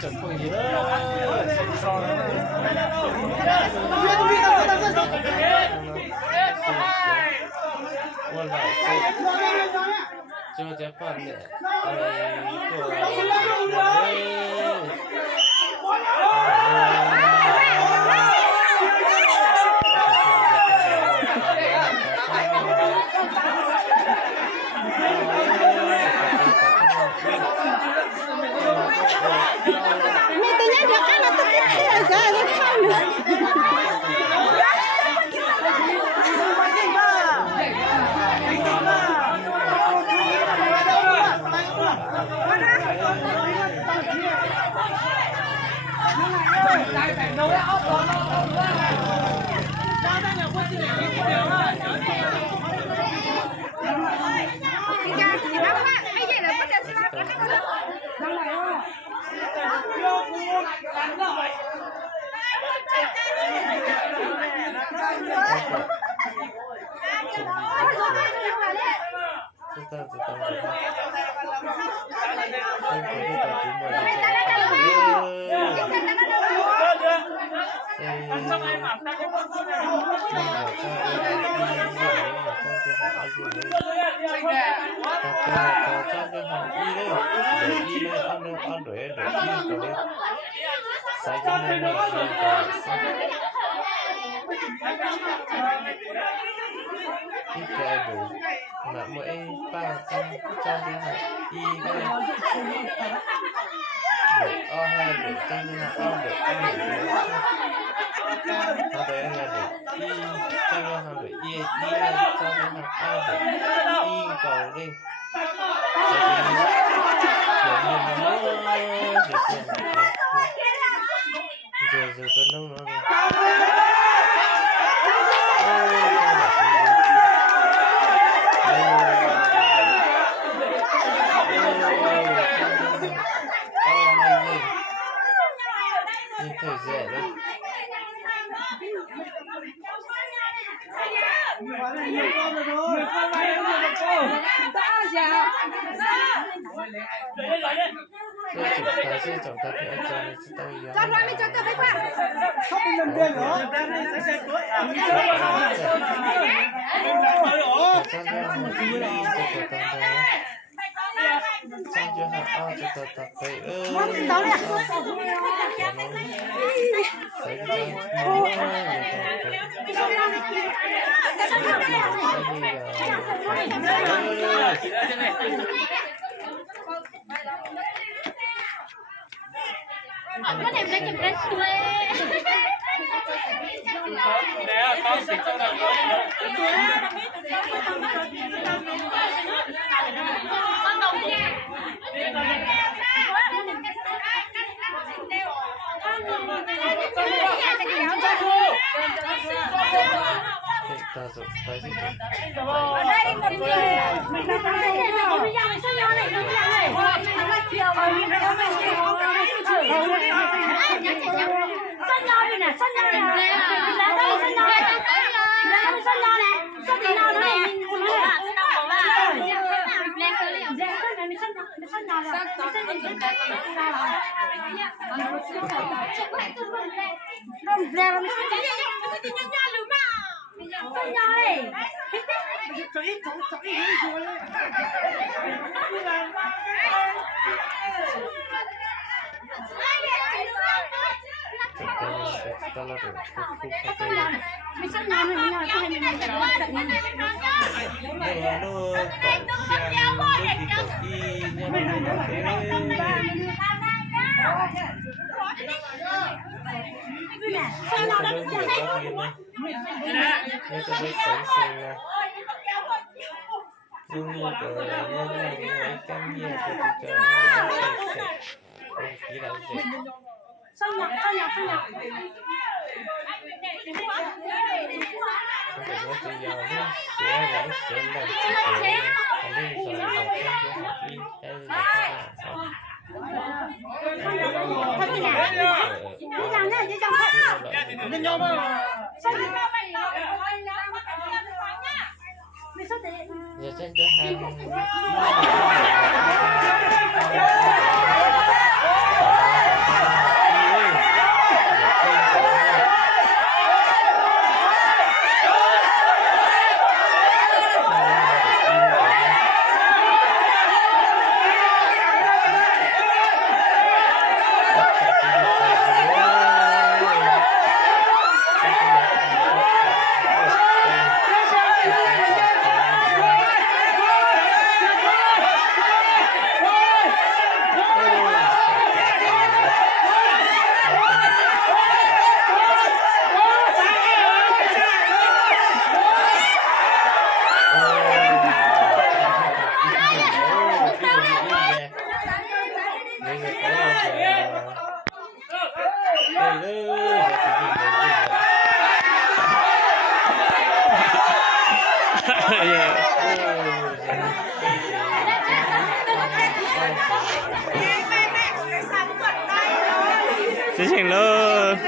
chuẩn không gì đó quân lại cho chép phần để mẹ tự nhiên được cái là tất cả là gà nó không nữa. mà mỗi ba trăm đi học y đây để o hai để trăm đi học o để o để họ để là để y trăm đi học để y trăm đi học a để y cầu đi rồi tôi nấu nó thời rẻ đấy. Chồng ta phải cho tao Cho nó mình cho tao mấy quả. Không bị lần đêm nữa. Cái này lên chụp lên xuôi. Nè, con xịt cho nào con. Con đồng đi. Ở đây một người mình đang đây nó bây giờ mình sao nhau này nó bây giờ này chiều mà mình nó mình sao nhau đi nè sao nhau nè là đây sao nhau này là sao nhau này sao thì nào này mình Đây là cái đây Chị Thành luôn.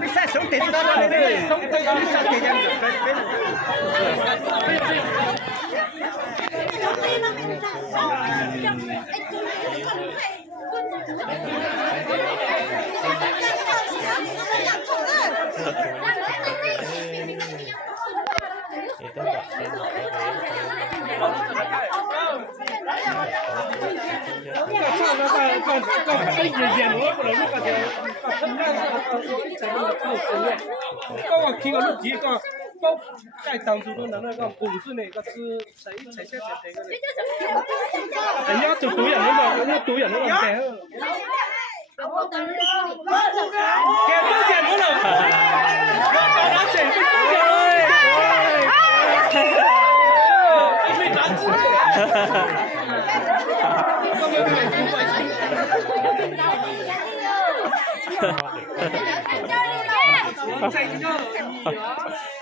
Cái xe sống tiền đó là cái sống tiền đó là tiền nhân có khi có lúc gì có cái tầng số nó có cùng số này có sự thấy xét thế cái này nhớ chụp túi ảnh nó nhớ túi ảnh nó làm thế kẹo túi tiền nó là nó sẽ Hãy subscribe cho kênh Ghiền Mì Gõ để không bỏ lỡ những video hấp dẫn.